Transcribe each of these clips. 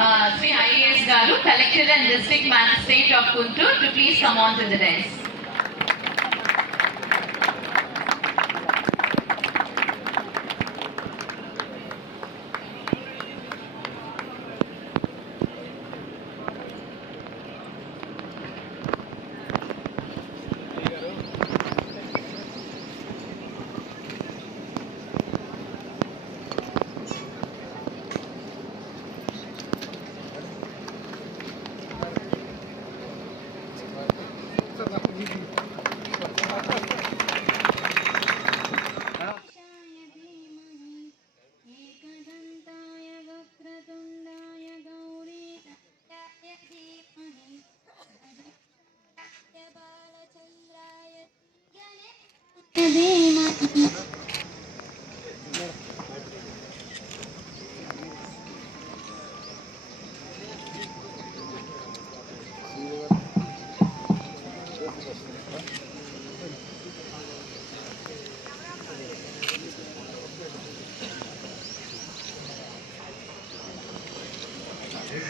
Uh, Sri IAS Garu, uh, Collector and District Magistrate of Kuntur, to please come on to the desk. Merci.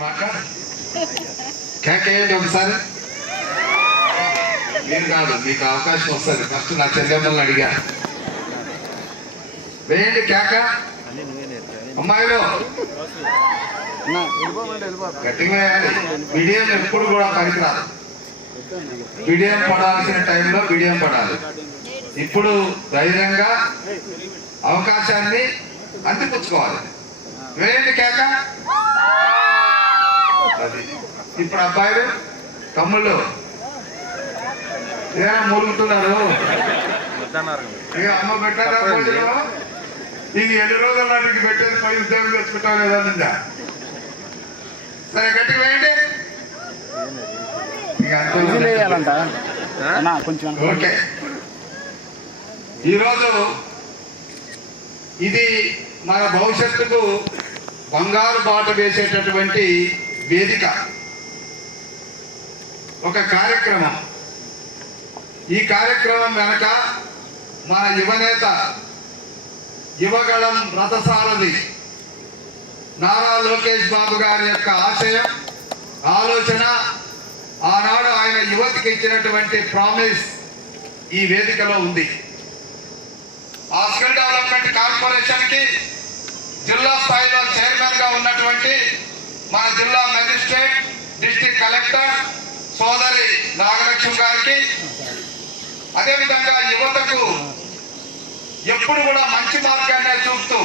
మాట్లాడు. కేకేయండి ఒకసారి. మీరు కాదు మీకు అవకాశం వస్తుంది. ఫస్ట్ నా చెల్లెమ్మల్ని అడిగా. వేయండి కేక. అమ్మాయిలో. గట్టిగా వేయాలి. బిడియం ఎప్పుడు కూడా పనికిరాదు. బిడియం పడాల్సిన టైంలో బిడియం పడాలి. ఇప్పుడు ధైర్యంగా అవకాశాన్ని అందిపుచ్చుకోవాలి వేయండి కేక. అది. ఇప్పుడు అబ్బాయిలు తమ్ముళ్ళు. ఏమైనా మూలుగుతున్నారు ఇక అమ్మ పెట్టారా? ఇది ఎన్ని రోజుల నాటికి పెట్టేది పోయి ఉద్యోగం తెచ్చుకుంటాం లేదా సరే గట్టిగా వేయండి. ఓకే. ఈరోజు ఇది మన భవిష్యత్తుకు బంగారు బాట వేసేటటువంటి వేదిక. ఒక కార్యక్రమం. ఈ కార్యక్రమం వెనక మన యువనేత యువగళం రథసారథి నారా లోకేష్ బాబు గారి యొక్క ఆశయం ఆలోచన ఆనాడు ఆయన యువతికి ఇచ్చినటువంటి ప్రామిస్ ఈ వేదికలో ఉంది. ఆ స్కిల్ డెవలప్మెంట్ కార్పొరేషన్కి జిల్లా స్థాయిలో చైర్మన్గా ఉన్నటువంటి మన జిల్లా మెజిస్ట్రేట్ డిస్టిక్ కలెక్టర్ సోదరి నాగలక్ష్మి గారికి. అదేవిధంగా యువతకు ఎప్పుడు కూడా మంచి మార్గాన్ని చూపుతూ